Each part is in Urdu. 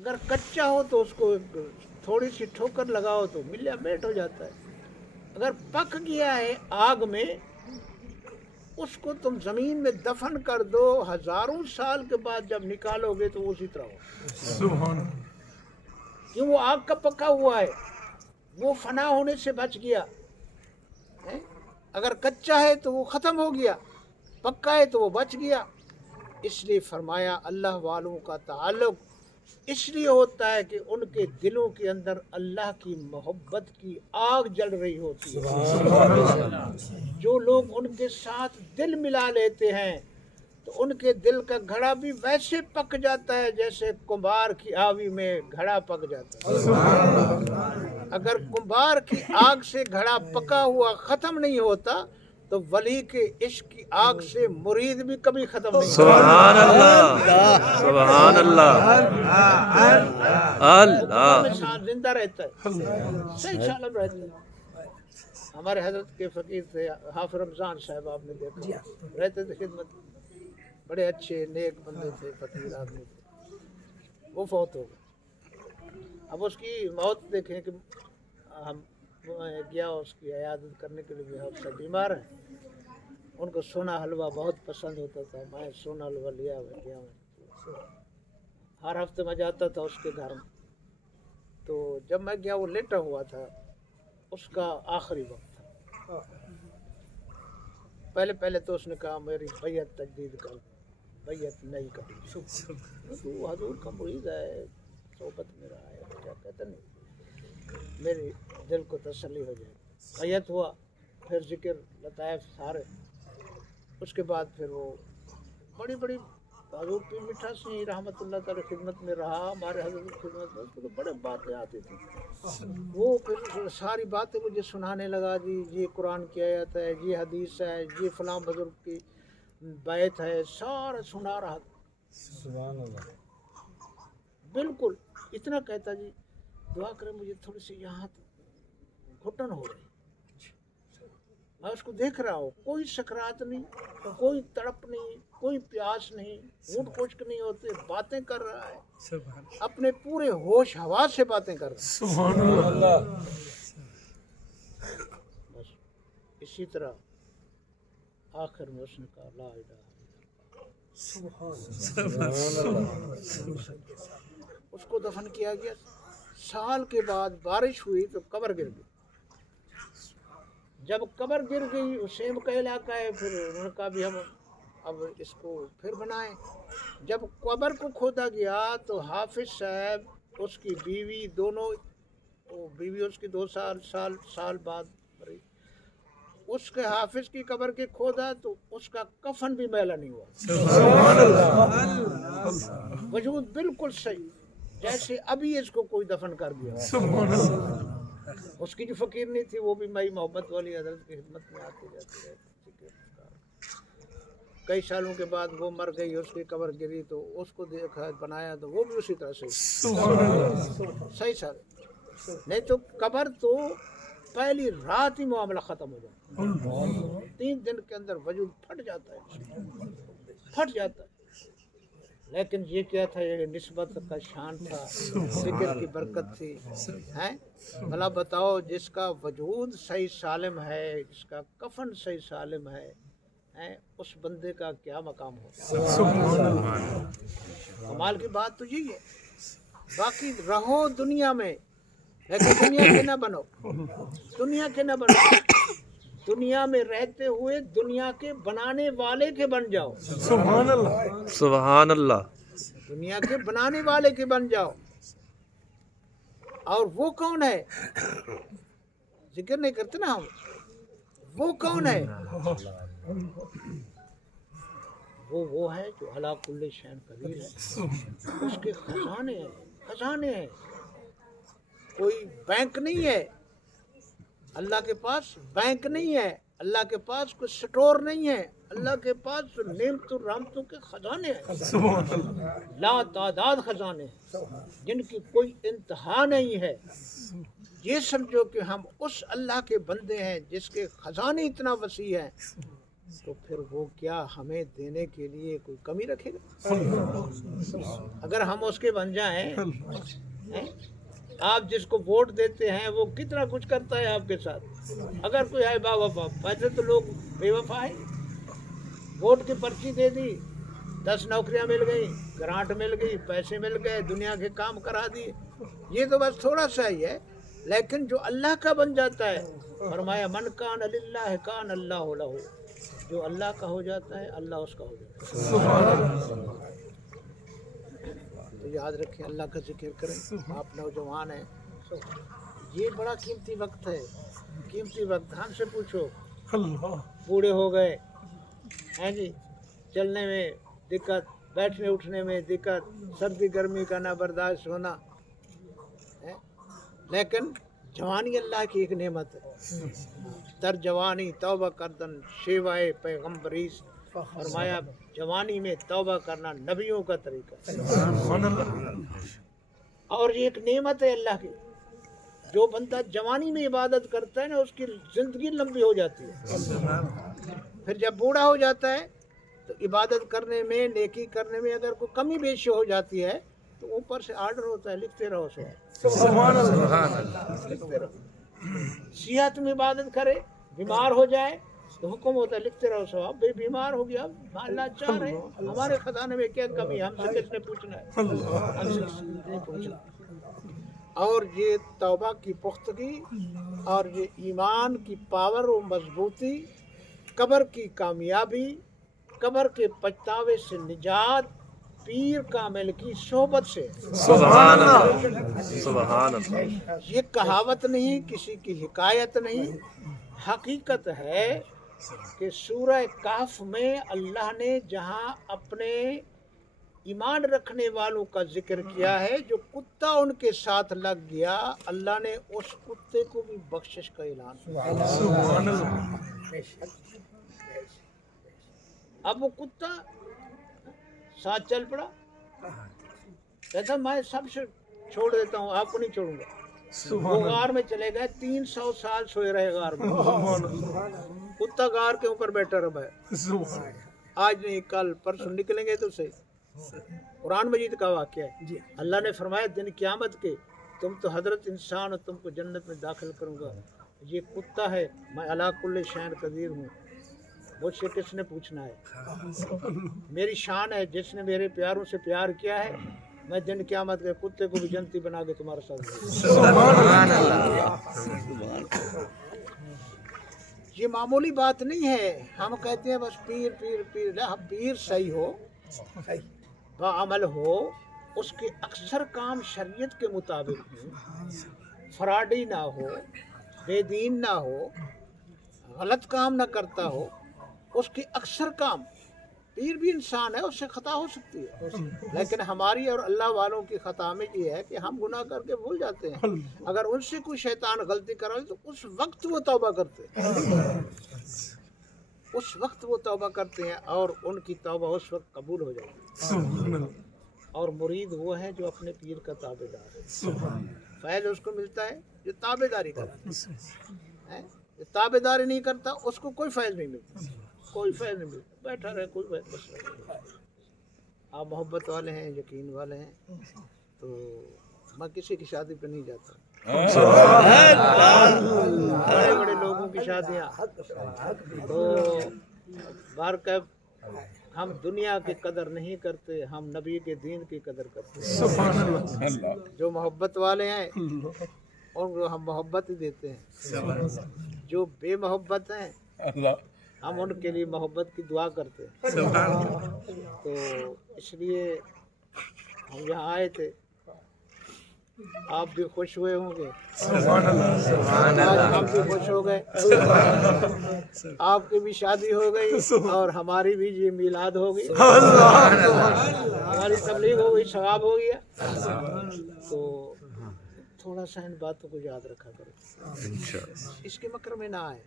اگر کچا ہو تو اس کو تھوڑی سی ٹھوکر لگاؤ تو ملیا میٹ ہو جاتا ہے. اگر پک گیا ہے آگ میں اس کو تم زمین میں دفن کر دو، ہزاروں سال کے بعد جب نکالو گے تو اسی طرح ہو. سبحان کیوں؟ وہ آگ کا پکا ہوا ہے، وہ فنا ہونے سے بچ گیا. اگر کچا ہے تو وہ ختم ہو گیا، پکا ہے تو وہ بچ گیا. اس لیے فرمایا اللہ والوں کا تعلق اس لیے ہوتا ہے کہ ان کے دلوں کے اندر اللہ کی محبت کی آگ جل رہی ہوتی ہے. جو لوگ ان کے ساتھ دل ملا لیتے ہیں تو ان کے دل کا گھڑا بھی ویسے پک جاتا ہے جیسے کمبار کی آوی میں گھڑا پک جاتا ہے. اگر کمبار کی آگ سے گھڑا پکا ہوا ختم نہیں ہوتا تو ولی کے عشق کی آگ سے مرید بھی کبھی ختم نہیں ہوتا. سبحان اللہ، سبحان اللہ، اللہ میں ساتھ زندہ رہتا ہے، صحیح سالم رہتا ہے. ہمارے حضرت کے فقیر تھے حافظ رمضان صاحب، آپ نے دیکھا رہتے تھے خدمت، بڑے اچھے نیک بندے تھے، فقیر آدمی تھے. وہ فوت ہو گئے. اب اس کی موت دیکھیں کہ ہم گیا اس کی عیادت کرنے کے لیے، حافظ صاحب بیمار ہیں. ان کو سونا حلوہ بہت پسند ہوتا تھا. میں سونا حلوہ لیا ہوا گیا میں، ہر ہفتے میں جاتا تھا اس کے گھر میں. تو جب میں گیا وہ لیٹا ہوا تھا، اس کا آخری وقت تھا. پہلے تو اس نے کہا میری بیعت تجدید کر، بیعت نہیں کر. تو حضور کا مرید ہے، صحبت میں رہا ہے، کیا کہتا نہیں، میرے دل کو تسلی ہو جائے. بیعت ہوا، پھر ذکر لطائف سارے. اس کے بعد پھر وہ بڑی بڑی حضور پیر میٹھا سی رحمۃ اللہ تعالی خدمت میں رہا، ہمارے حضرت کی خدمت میں. تو بڑے باتیں آتی تھیں، وہ پھر ساری باتیں مجھے سنانے لگا. جی یہ قرآن کی آیت ہے، یہ حدیث ہے، یہ فلاں بزرگ کی بیعت ہے، سارا سنا رہا تھا. سبحان اللہ. بالکل اتنا کہتا جی دعا کرے مجھے تھوڑی سی یہاں گھٹن ہو رہی. میں اس کو دیکھ رہا ہوں، کوئی سکرات نہیں، کوئی تڑپ نہیں، کوئی پیاس نہیں، اونٹ خشک نہیں ہوتے، باتیں کر رہا ہے، اپنے پورے ہوش حواس سے باتیں کر رہا ہے. سبحان اللہ. بس اسی طرح آخر میں اس نے کہا لا الہ الا اللہ. اس کو دفن کیا گیا. سال کے بعد بارش ہوئی تو قبر گر گئی. جب قبر گر گئی، اسیم کا علاقہ ہے، پھر انہوں نے کہا بھی ہم اب اس کو پھر بنائیں. جب قبر کو کھودا گیا تو حافظ صاحب، اس کی بیوی، دونوں، بیوی اس کی 2 سال بعد مری. اس کے حافظ کی قبر کے کھودا تو اس کا کفن بھی میلا نہیں ہوا. وجود بالکل صحیح، جیسے ابھی اس کو کوئی دفن کر دیا. اس کی جو فقیر نہیں تھی وہ بھی مئی محبت والی حضرت کی خدمت میں آتے جاتے رہتے. کئی سالوں کے بعد وہ مر گئی، اس کی قبر گری تو اس کو دیکھا بنایا تو وہ بھی اسی طرح سے صحیح سر. نہیں تو قبر تو پہلی رات ہی معاملہ ختم ہو جاتا. 3 دن کے اندر وجود پھٹ جاتا ہے، پھٹ جاتا ہے. لیکن یہ کیا تھا، یہ نسبت کا شان تھا، ذکر کی برکت تھی. بھلا بتاؤ، جس کا وجود صحیح سالم ہے، جس کا کفن صحیح سالم ہے، اس بندے کا کیا مقام ہوگا. کمال کی بات تو یہی ہے. باقی رہو دنیا میں لیکن دنیا کے نہ بنو، دنیا کے نہ بنو. دنیا میں رہتے ہوئے دنیا کے بنانے والے کے بن جاؤ. سبحان اللہ. سبحان اللہ. دنیا کے بنانے والے کے بن جاؤ. اور وہ کون ہے، ذکر نہیں کرتے نا ہم، وہ کون ہے؟ وہ ہے جو علی کل شیء قدیر ہے. اس کے خزانے ہیں، خزانے ہیں. کوئی بینک نہیں ہے اللہ کے پاس، بینک نہیں ہے اللہ کے پاس، کوئی سٹور نہیں ہے اللہ کے پاس. نعمت و رحمتوں کے خزانے ہیں، لا تعداد خزانے ہیں جن کی کوئی انتہا نہیں ہے. یہ سمجھو کہ ہم اس اللہ کے بندے ہیں جس کے خزانے اتنا وسیع ہیں تو پھر وہ کیا ہمیں دینے کے لیے کوئی کمی رکھے گا؟ اگر ہم اس کے بن جائیں، آپ جس کو ووٹ دیتے ہیں وہ کتنا کچھ کرتا ہے آپ کے ساتھ، اگر کوئی ہے با وفا، ویسے تو لوگ بے وفا ہیں، ووٹ کی پرچی دے دی، 10 نوکریاں مل گئی، گرانٹ مل گئی، پیسے مل گئے، دنیا کے کام کرا دیے، یہ تو بس تھوڑا سا ہی ہے، لیکن جو اللہ کا بن جاتا ہے، فرمایا من کان للہ کان اللہ لہ، جو اللہ کا ہو جاتا ہے اللہ اس کا ہو جاتا ہے۔ تو یاد رکھیں، اللہ کا ذکر کریں، آپ نوجوان ہیں، یہ بڑا قیمتی وقت ہے، قیمتی وقت۔ ہم سے پوچھو، بوڑھے ہو گئے ہیں جی، چلنے میں دقت، بیٹھنے اٹھنے میں دقت، سردی گرمی کا نہ برداشت ہونا ہے، لیکن جوانی اللہ کی ایک نعمت ہے۔ در جوانی توبہ کردن شیوائے پیغمبریس، فرمایا جوانی میں توبہ کرنا نبیوں کا طریقہ ہے، اور یہ ایک نعمت ہے اللہ کی۔ جو بندہ جوانی میں عبادت کرتا ہے نا، اس کی زندگی لمبی ہو جاتی ہے، پھر جب بوڑھا ہو جاتا ہے تو عبادت کرنے میں، نیکی کرنے میں اگر کوئی کمی بیشی ہو جاتی ہے تو اوپر سے آرڈر ہوتا ہے، لکھتے رہو سبحان اللہ، لکھتے رہو۔ صحت میں عبادت کرے، بیمار ہو جائے تو حکم ہوتا ہے لکھتے رہو ثواب، بھئی بیمار ہو گیا اللہ چاہ رہے ہیں، ہمارے خزانے میں کیا کمی ہے، ہم سے کس نے پوچھنا ہے، ہم سے کس نے پوچھنا۔ اور یہ توبہ کی پختگی اور یہ ایمان کی پاور و مضبوطی، قبر کی کامیابی، قبر کے پچھتاوے سے نجات پیر کامل کی صحبت سے۔ سبحان اللہ، سبحان اللہ۔ یہ کہاوت نہیں، کسی کی حکایت نہیں، حقیقت ہے کہ سورہ کہف میں اللہ نے جہاں اپنے ایمان رکھنے والوں کا ذکر کیا ہے، جو کتا ان کے ساتھ لگ گیا، اللہ نے اس کتے کو بھی بخشش کا اعلان کیا۔ اب وہ کتا ساتھ چل پڑا، کہتا میں سب سے چھوڑ دیتا ہوں، آپ کو نہیں چھوڑوں گا۔ وہ غار میں چلے گئے، 300 سال سوئے رہے غار میں، کتا غار کے اوپر بیٹھا رہا ہے، آج نہیں کل پرسوں نکلیں گے تو صحیح۔ قرآن مجید کا واقعہ ہے، اللہ نے فرمایا دن قیامت کے تم تو حضرت انسان ہو، تم کو جنت میں داخل کروں گا، یہ کتا ہے، میں علی کل شیء قدیر ہوں، مجھ سے کس نے پوچھنا ہے، میری شان ہے، جس نے میرے پیاروں سے پیار کیا ہے، میں دن قیامت کے کتے کو بھی جنتی بنا کے تمہارے ساتھ دوں۔ یہ معمولی بات نہیں ہے، ہم کہتے ہیں بس پیر پیر پیر، پیر صحیح ہو، باعمل ہو، اس کے اکثر کام شریعت کے مطابق ہوں، فراڈی نہ ہو، بے دین نہ ہو، غلط کام نہ کرتا ہو، اس کے اکثر کام، پیر بھی انسان ہے، اس سے خطا ہو سکتی ہے، لیکن ہماری اور اللہ والوں کی خطا میں یہ ہے کہ ہم گناہ کر کے بھول جاتے ہیں، اگر ان سے کوئی شیطان غلطی کرا تو اس وقت وہ توبہ کرتے ہیں، اس وقت وہ توبہ کرتے ہیں، اور ان کی توبہ اس وقت قبول ہو جاتی ہے۔ اور مرید وہ ہے جو اپنے پیر کا تابع دار ہے، فیض اس کو ملتا ہے جو تابع داری کرتا ہے، جو تابع داری نہیں کرتا اس کو کوئی فیض نہیں ملتا، کوئی فیض نہیں ملتا، بیٹھا رہے کوئی فیض بس۔ آپ محبت والے ہیں، یقین والے ہیں، تو میں کسی کی شادی پہ نہیں جاتا، بڑے بڑے لوگوں کی شادیاں، تو بارکب ہم دنیا کی قدر نہیں کرتے، ہم نبی کے دین کی قدر کرتے ہیں۔ جو محبت والے ہیں ان کو ہم محبت ہی دیتے ہیں، جو بے محبت ہیں ہم ان کے لیے محبت کی دعا کرتے ہیں۔ تو اس لیے ہم یہاں آئے تھے، آپ بھی خوش ہوئے ہوں گے، آپ بھی خوش ہو گئے، آپ کی بھی شادی ہو گئی اور ہماری بھی یہ میلاد ہو گئی، ہماری تبلیغ ہو گئی، ثواب ہو گیا۔ تو تھوڑا سا ان باتوں کو یاد رکھا کرو، اس کے مکر میں نہ آئے،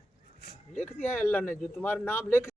لکھ دیا ہے اللہ نے، جو تمہارا نام لکھ